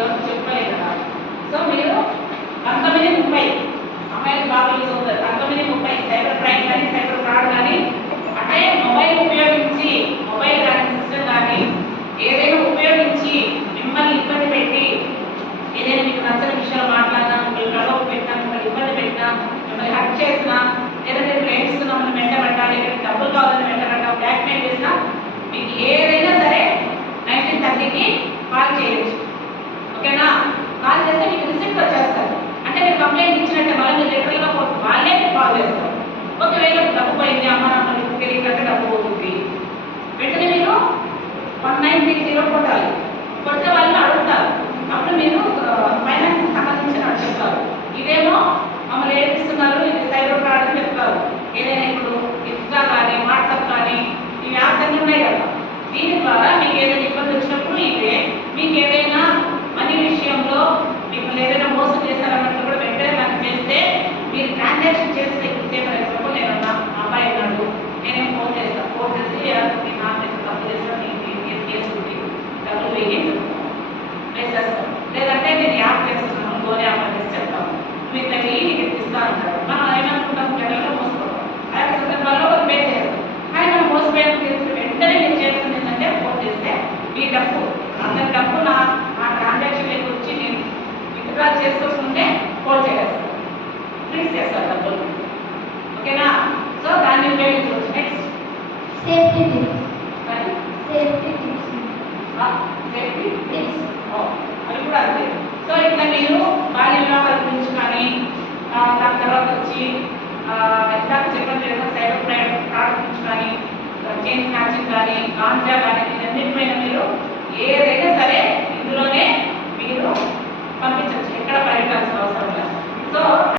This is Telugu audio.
ఎవరు చెప్పలేదు కదా. సో మీరు 1930 అమ్మాయిలు బాగా యూజ్ అవుతారు. 1930 సైబర్ క్రైమ్ కానీ సైబర్ ఫ్రాడ్ కానీ అంటే మొబైల్ ఉపయోగించి మొబైల్ కానీ సిస్టమ్ కానీ ఏదైనా ఉపయోగించి మిమ్మల్ని ఇబ్బంది పెట్టి ఏదైనా మీకు నచ్చని విషయాలు మాట్లాడినా మిమ్మల్ని గొడవ పెట్టినా మిమ్మల్ని ఇబ్బంది పెట్టినా మిమ్మల్ని హర్ట్ చేసినా లేదంటే ఫ్రెండ్స్ మమ్మల్ని వెంటబడ్డా లేదంటే డబ్బులు కావాలని వెంటబడ్డా బ్లాక్మెయిల్ చేసినా మీకు ఏదైనా సరే 1930కి కాల్ చేయొచ్చు. ఓకేనా? కాల్ చేస్తే మీకు రిసిప్ట్ వచ్చేస్తారు. అంటే మీరు కంప్లైంట్ ఇచ్చినట్టే మళ్ళీ మీరు లిటరల్గా వాళ్ళే కాల్ చేస్తారు. ఒకవేళ డబ్బు పోయింది అమ్మ నాకు తెలియకంటే డబ్బు పోతుంది వెంటనే మీరు 1930 కొట్టాలి. కొడితే వాళ్ళు అడుగుతారు. అప్పుడు మీరు ఫైనాన్స్ సంబంధించిన చెప్తారు. ఇదేమో మమ్మల్ని ఏడిపిస్తున్నారు, ఇది సైబర్ ఫ్రాడ్ అని చెప్తారు. ఏదైనా ఇప్పుడు ఇన్స్టా కానీ వాట్సాప్ కానీ ఇవి యాప్స్ అన్నీ ఉన్నాయి కదా. దీని ద్వారా మీకు ఏదైనా ఇబ్బంది వచ్చినప్పుడు ఇదే మీకు ఏదైనా మనీ విషయంలో మీకు ఏదైనా మోసం చేశారన్నట్టు కూడా వెంటనే నాకు చేస్తే మీరు ట్రాన్సాక్షన్ చేస్తే ఫర్ ఎగ్జాంపుల్ నేనన్నా అబ్బాయి ఉన్నాడు, నేనేం ఫోన్ చేస్తాను. ఫోన్ చేసి నేను తప్పు చేస్తాను, నేను చేసుకుంటే డబ్బులు వెయ్యి వేసేస్తాను. లేదంటే నేను యాప్ చేస్తున్నాను, లోన్ యాప్ అనేసి చెప్తాను. మీరు తగ్గి నీకు ఇస్తా అంటారు. మనం ఏమనుకుంటాం, జనరల్గా మోసపోతాం. అలాంటి సందర్భాల్లో ఒక పే చేస్తాం. కానీ మనం మోసపోయాను తెలిసి వెంటనే మీరు చేస్తుంది ఏంటంటే ఫోన్ చేస్తే ఈ డబ్బు అందరి డబ్బు నా ట్రాన్సాక్షన్లోకి వచ్చి నేను విత్డ్రా చేసుకోకుంటే ఫోన్ చేస్తాను, ఫ్రీజ్ చేస్తాను డబ్బులు. ఓకేనా? సో దాన్ని ఉపయోగించవచ్చు. Next safety tips. Safety tips. Safety tips అది కూడా అంతే. సో ఇట్లా మీరు బాల్య వివాహాల గురించి కానీ దాని తర్వాత వచ్చి ఇందాక చెప్పండి లేదా సైబర్ ఫ్రాడ్ గురించి కానీ చైన్ స్నాచింగ్ కానీ గాంజా కానీ ఇవన్నిటిపైన మీరు ఏదైనా సరే ఇందులోనే మీరు పంపించవచ్చు. ఎక్కడ పరిగెట్టాల్సిన అవసరం లేదు. సో